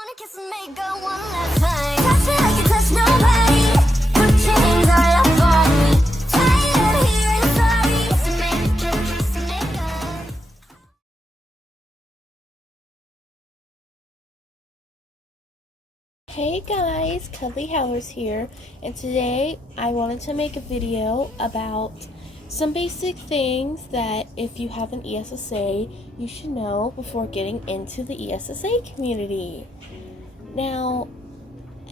wanna kiss and make go one last time. Touch me like you touch nobody. Put your hands all up on me. Tired of hearing sorry. Kiss and make go, kiss and make go. Hey guys, Cuddly Howers here, and today I wanted to make a video about some basic things that if you have an ESSA, you should know before getting into the ESSA community. Now,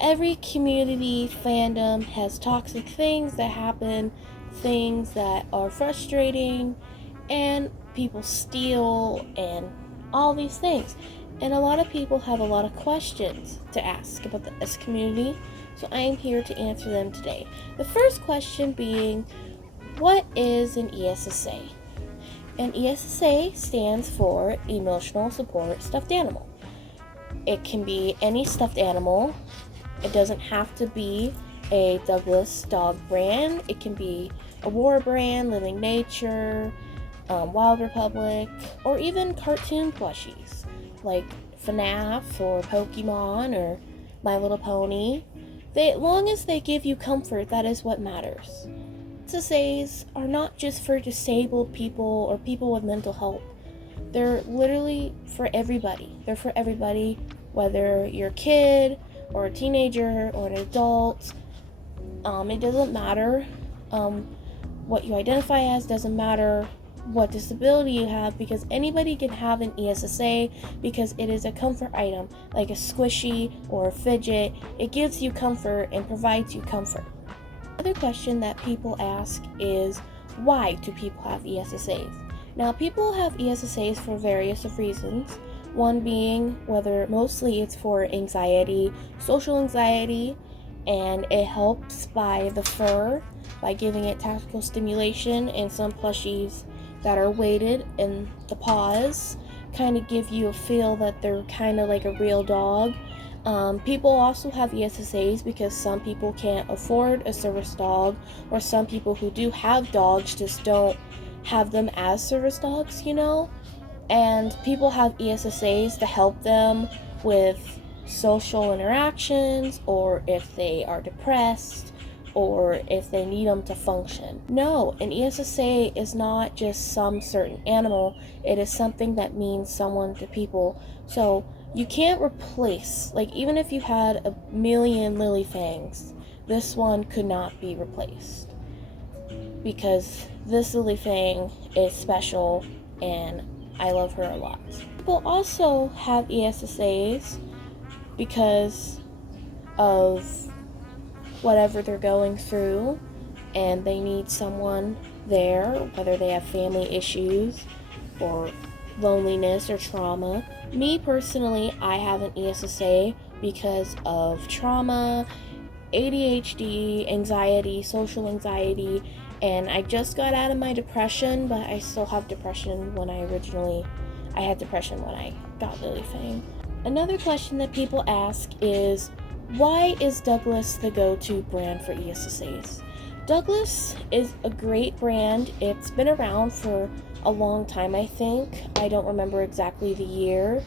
every community fandom has toxic things that happen, things that are frustrating, and people steal, and all these things. And a lot of people have a lot of questions to ask about the ESSA community, so I am here to answer them today. The first question being, what is an ESSA? An ESSA stands for Emotional Support Stuffed Animal. It can be any stuffed animal. It doesn't have to be a Douglas dog brand. It can be a war brand, Living Nature, Wild Republic, or even cartoon plushies like FNAF or Pokemon or My Little Pony. Long as they give you comfort, that is what matters. ESSAs are not just for disabled people or people with mental health. They're literally for everybody. They're for everybody, whether you're a kid or a teenager or an adult. It doesn't matter what you identify as, doesn't matter what disability you have, because anybody can have an ESSA because it is a comfort item, like a squishy or a fidget. It gives you comfort and provides you comfort. Another question that people ask is, why do people have ESSAs? Now, people have ESSAs for various reasons. One being whether mostly it's for anxiety, social anxiety, and it helps by the fur, by giving it tactile stimulation, and some plushies that are weighted in the paws kind of give you a feel that they're kind of like a real dog. People also have ESSAs because some people can't afford a service dog, or some people who do have dogs just don't have them as service dogs, and people have ESSAs to help them with social interactions, or if they are depressed, or if they need them to function. No, an ESSA is not just some certain animal. It is something that means someone to people. So you can't replace, like, even if you had a million lily fangs, this one could not be replaced, because this lily fang is special and I love her a lot. People also have ESSAs because of whatever they're going through, and they need someone there, whether they have family issues or loneliness or trauma. Me personally, I have an ESSA because of trauma, ADHD, anxiety, social anxiety, and I just got out of my depression, but I still have depression I had depression when I got Lily Fang. Another question that people ask is, why is Douglas the go-to brand for ESSAs? Douglas is a great brand. It's been around for a long time, I think. I don't remember exactly the year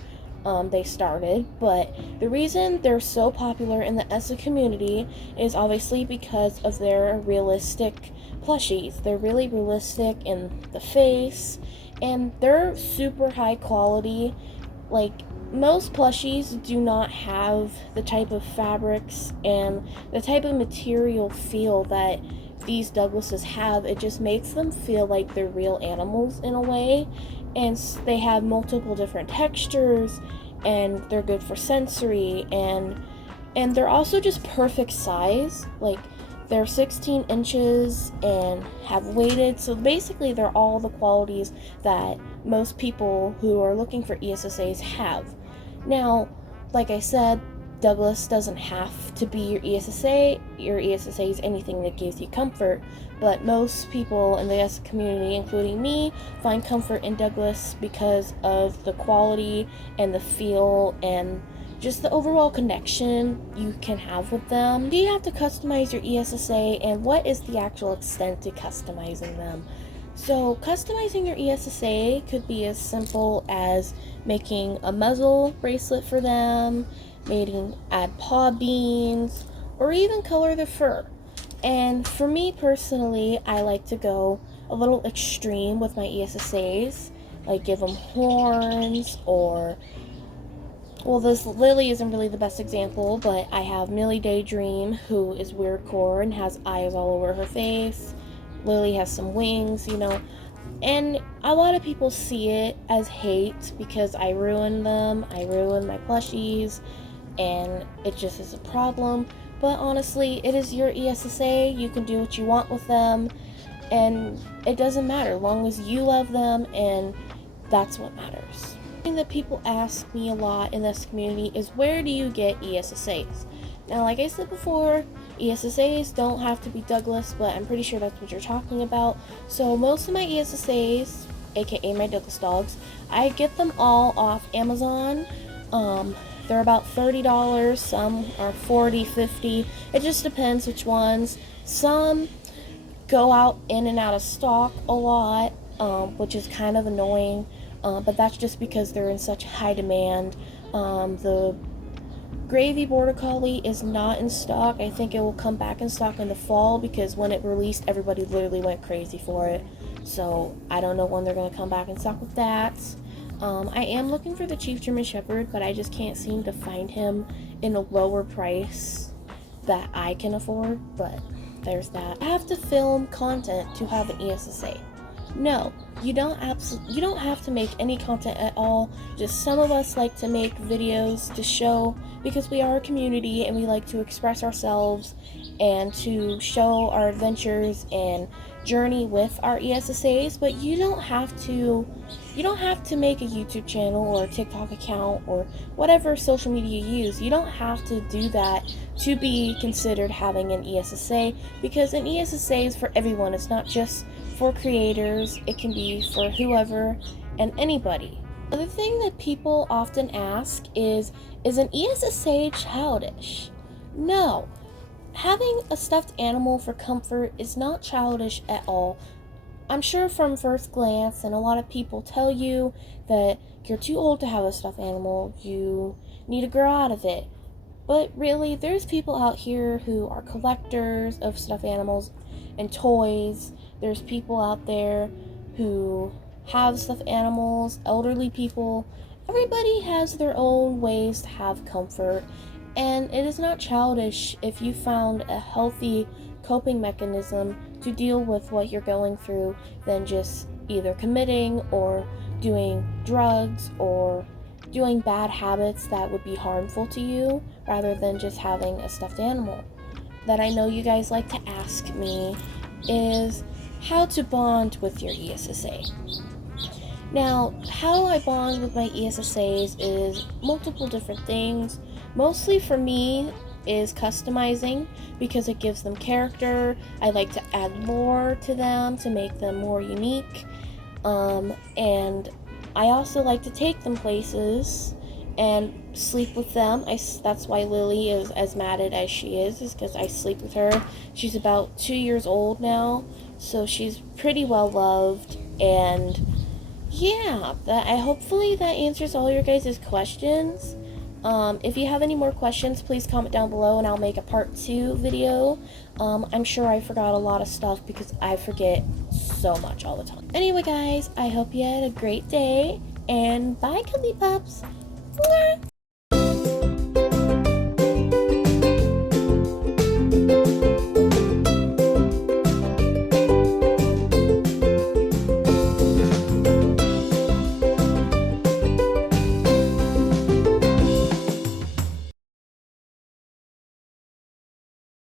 they started, but the reason they're so popular in the ESSA community is obviously because of their realistic plushies. They're really realistic in the face, and they're super high quality. Like, most plushies do not have the type of fabrics and the type of material feel that these Douglases have. It just makes them feel like they're real animals in a way, and they have multiple different textures, and they're good for sensory, and they're also just perfect size. Like, they're 16 inches and have weighted, so basically they're all the qualities that most people who are looking for ESSAs have. Now, like I said, Douglas doesn't have to be your ESSA. Your ESSA is anything that gives you comfort, but most people in the ESSA community, including me, find comfort in Douglas because of the quality and the feel and just the overall connection you can have with them. Do you have to customize your ESSA, and what is the actual extent to customizing them? So customizing your ESSA could be as simple as making a muzzle bracelet for them, maybe add paw beans, or even color the fur. And for me personally, I like to go a little extreme with my ESSAs, like give them horns, or, well, this Lily isn't really the best example, but I have Millie Daydream, who is weird core and has eyes all over her face. Lily has some wings, and a lot of people see it as hate because I ruin them, I ruin my plushies, and it just is a problem. But honestly, it is your ESSA. You can do what you want with them, and it doesn't matter as long as you love them, and that's what matters. The thing that people ask me a lot in this community is, where do you get ESSAs? Now, like I said before, ESSAs don't have to be Douglas, but I'm pretty sure that's what you're talking about. So most of my ESSAs, aka my Douglas dogs, I get them all off Amazon. They're about $30, some are $40, $50. It just depends which ones. Some go out in and out of stock a lot, which is kind of annoying, but that's just because they're in such high demand. The Gravy Border Collie is not in stock. I think it will come back in stock in the fall because when it released, everybody literally went crazy for it. So I don't know when they're going to come back in stock with that. I am looking for the Chief German Shepherd, but I just can't seem to find him in a lower price that I can afford, but there's that. I have to film content to have an ESSA. No, you don't have to make any content at all. Just some of us like to make videos to show, because we are a community and we like to express ourselves and to show our adventures and journey with our ESSAs, but you don't have to make a YouTube channel or a TikTok account or whatever social media you use. You don't have to do that to be considered having an ESSA, because an ESSA is for everyone. It's not just for creators. It can be for whoever and anybody. The thing that people often ask is an ESSA childish? No. Having a stuffed animal for comfort is not childish at all. I'm sure from first glance, and a lot of people tell you that you're too old to have a stuffed animal, you need to grow out of it. But really, there's people out here who are collectors of stuffed animals and toys. There's people out there who have stuffed animals, elderly people. Everybody has their own ways to have comfort, and it is not childish if you found a healthy coping mechanism to deal with what you're going through than just either committing or doing drugs or doing bad habits that would be harmful to you, rather than just having a stuffed animal. That I know you guys like to ask me is how to bond with your ESSA. Now, how I bond with my ESSAs is multiple different things. Mostly for me is customizing, because it gives them character. I like to add lore to them to make them more unique. And I also like to take them places and sleep with them. That's why Lily is as matted as she is because I sleep with her. She's about 2 years old now, so she's pretty well loved. And yeah, hopefully that answers all your guys' questions. If you have any more questions, please comment down below and I'll make a part 2 video. I'm sure I forgot a lot of stuff because I forget so much all the time. Anyway guys, I hope you had a great day, and bye cuddly pups! Mwah!